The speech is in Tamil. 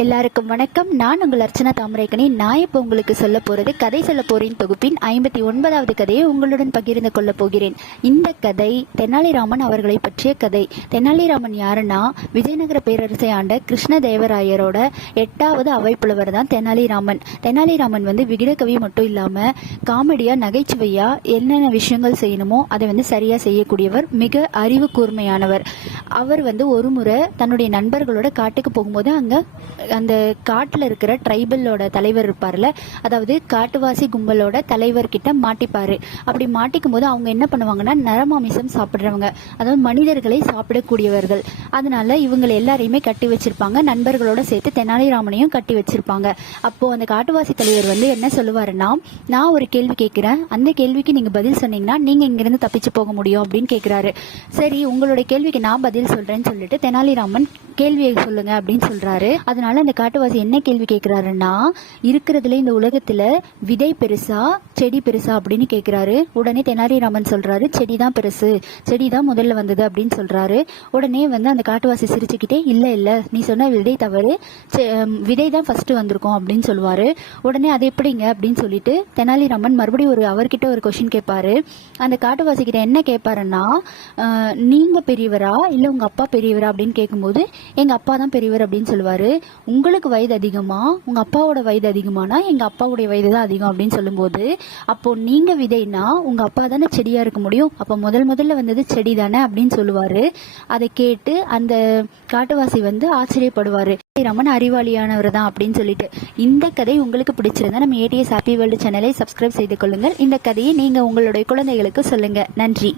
எல்லாருக்கும் வணக்கம். நான் உங்கள் அர்ச்சனா தாமரைக்கணி. நான் இப்போ உங்களுக்கு சொல்ல போகிறது கதை சொல்ல போரின் தொகுப்பின் 59வது கதையை உங்களுடன் பகிர்ந்து கொள்ள போகிறேன். இந்த கதை தெனாலிராமன் அவர்களை பற்றிய கதை. தெனாலிராமன் யாருன்னா, விஜயநகர பேரரசை ஆண்ட கிருஷ்ணதேவராயரோட 8வது அவைப்புலவர் தான் தெனாலிராமன். தெனாலிராமன் விகடகவி மட்டும் இல்லாமல் காமெடியாக நகைச்சுவையாக என்னென்ன விஷயங்கள் செய்யணுமோ அதை சரியாக செய்யக்கூடியவர், மிக அறிவு கூர்மையானவர். அவர் ஒரு முறை தன்னுடைய நண்பர்களோட காட்டுக்கு போகும்போது அங்கே அந்த காட்டில் இருக்கிற ட்ரைபலோட தலைவர் இருப்பார்ல, அதாவது காட்டுவாசி கும்பலோட தலைவர்கிட்ட மாட்டிப்பாரு. அப்படி மாட்டிக்கும் போது அவங்க என்ன பண்ணுவாங்கன்னா, நரமாமிசம் சாப்பிட்றவங்க, அதாவது மனிதர்களை சாப்பிடக்கூடியவர்கள். அதனால இவங்களை எல்லாரையுமே கட்டி வச்சிருப்பாங்க. நண்பர்களோட சேர்த்து தெனாலிராமனையும் கட்டி வச்சிருப்பாங்க. அப்போ அந்த காட்டுவாசி தலைவர் என்ன சொல்லுவாருன்னா, நான் ஒரு கேள்வி கேட்கிறேன், அந்த கேள்விக்கு நீங்க பதில் சொன்னீங்கன்னா நீங்க இங்கிருந்து தப்பிச்சு போக முடியும் அப்படின்னு கேட்கிறாரு. சரி, உங்களுடைய கேள்விக்கு நான் பதில் சொல்றேன்னு சொல்லிட்டு தெனாலிராமன் கேள்வியை சொல்லுங்க அப்படின்னு சொல்றாரு. அதனால அந்த காட்டுவாசி என்ன கேள்வி கேட்கிறாருன்னா, இருக்கிறதுல இந்த உலகத்துல விதை பெருசா செடி பெருசா அப்படின்னு கேட்கிறாரு. உடனே தெனாலிராமன் சொல்றாரு, செடி தான் பெருசு, செடி தான் முதல்ல வந்தது அப்படின்னு சொல்றாரு. உடனே அந்த காட்டுவாசி சிரிச்சுக்கிட்டே, இல்ல இல்ல, நீ சொன்ன விதை தவறு, விதை தான் ஃபர்ஸ்ட் வந்திருக்கும் அப்படின்னு சொல்லுவாரு. உடனே அது எப்படிங்க அப்படின்னு சொல்லிட்டு தெனாலிராமன் மறுபடியும் அவர்கிட்ட ஒரு கொஸ்டின் கேட்பாரு. அந்த காட்டுவாசி கிட்ட என்ன கேட்பாருன்னா, நீங்க பெரியவரா இல்ல உங்க அப்பா பெரியவரா அப்படின்னு கேட்கும்போது, எங்க அப்பா தான் பெரியவர் அப்படின்னு சொல்லுவாரு. உங்களுக்கு வயது அதிகமா, உங்க அப்பாவோட வயது அதிகமானா எங்க அப்பாவுடைய வயது தான் அதிகம் அப்படின்னு சொல்லும்போது, அப்போ நீங்க விதைனா உங்க அப்பா தானே செடியா இருக்க முடியும், அப்போ முதல்ல வந்தது செடி தானே அப்படின்னு சொல்லுவாரு. அதை கேட்டு அந்த காட்டுவாசி ஆச்சரியப்படுவாரு, ரமன் அறிவாளியானவர் தான் அப்படின்னு சொல்லிட்டு. இந்த கதை உங்களுக்கு பிடிச்சிருந்தா நம்ம ஏடிஎஸ் ஹாப்பி வேர்ல்டு சேனலை சப்ஸ்கிரைப் செய்து கொள்ளுங்கள். இந்த கதையை நீங்க உங்களுடைய குழந்தைகளுக்கு சொல்லுங்க. நன்றி.